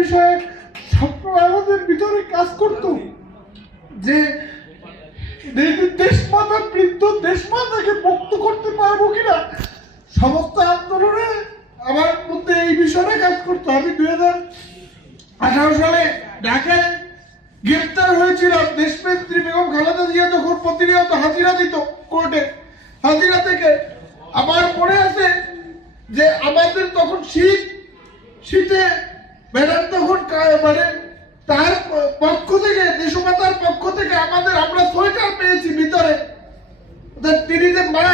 বিষয়ে স্বপ্ন আমাদের ভিতরে কাজ করত যে দেশমাতা বৃদ্ধ দেশমাতাকে মুক্ত করতে পারব কিনা, সমস্ত আন্দোলনে আমার মধ্যে এই বিষয়টা কাজ করতো। আমি দুই হাজার আঠারো সালে ঢাকায় গ্রেপ্তার হয়েছিলাম। দেশনেত্রী বেগম খালেদা জিয়া যখন প্রতিনিয়ত হাজিরা দিত কোর্টে, হাজিরা থেকে আমার মনে আছে যে আমাদের তখন শীতে ম্যাডাম মানে তার পক্ষ থেকে দেশমাতার পক্ষ থেকে আমাদের আমরা সোয়েটার পেয়েছি ভিতরে। তিনি যে মা,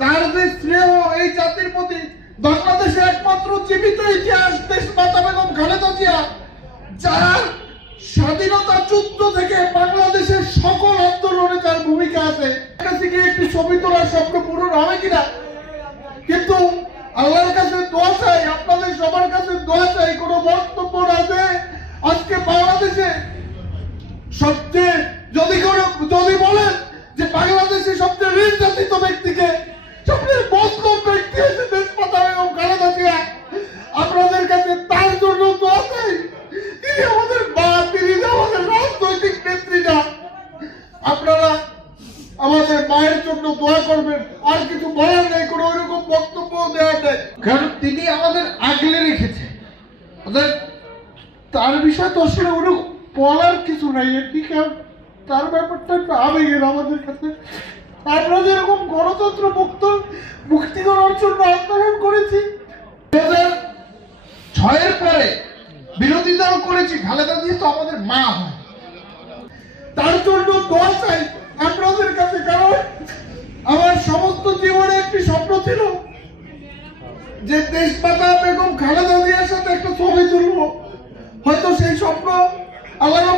তার যে স্নেহ এই জাতির প্রতি বাংলাদেশে একমাত্র জীবিত ইতিহাস দেশ মাতা বেগম খালেদা জিয়া, যার স্বাধীনতা যুদ্ধ থেকে বাংলাদেশের সকল আন্দোলনে তার ভূমিকা আছে। একটি ছবি তোলার স্বপ্ন পূরণ হবে কিনা? কিন্তু আল্লাহর কাছে দোয়া চাই আপনাদের সবার কাছে দোয়া চাই কোনো বক্তব্য আছে আজকে বাংলাদেশে সবচেয়ে যদি কোনো যদি বলেন যে বাংলাদেশে সবচেয়ে নির্যাতিত ব্যক্তিকে সবচেয়ে মজলুম ব্যক্তি হচ্ছে দেশমাতা এবং খালেদা জিয়া আপনাদের কাছে তার জন্য দোয়া চাই তিনি আমাদের তিনি আমাদের রাজনৈতিক আপনারা আমাদের মায়ের জন্য দোয়া করবেন, আর কিছু বলার নেই, কোনো ওইরকম বক্তব্য দেওয়ার নেই। কারণ তিনি আমাদের আগলে রেখেছে। ওদের তার বিষয়ে তো আসলে ওরকম বলার কিছু নাই। আর কি কারণ তার ব্যাপারটা একটু আবেগের আমাদের কাছে। আমরা যেরকম গণতন্ত্র মুক্ত, মুক্তি করার জন্য আন্দোলন করেছি দু হাজার ছয়ের পরে বিরোধিতাও করেছি, খালেদা জিয়া তো আমাদের মা হয়। তার জন্য দোয়া চাই আপনাদের কাছে, কারণ আমার সমস্ত জীবনে একটি স্বপ্ন ছিল যে দেশমাতা বেগম, খালেদা জিয়ার সাথে একটা ছবি তুলবো। Allah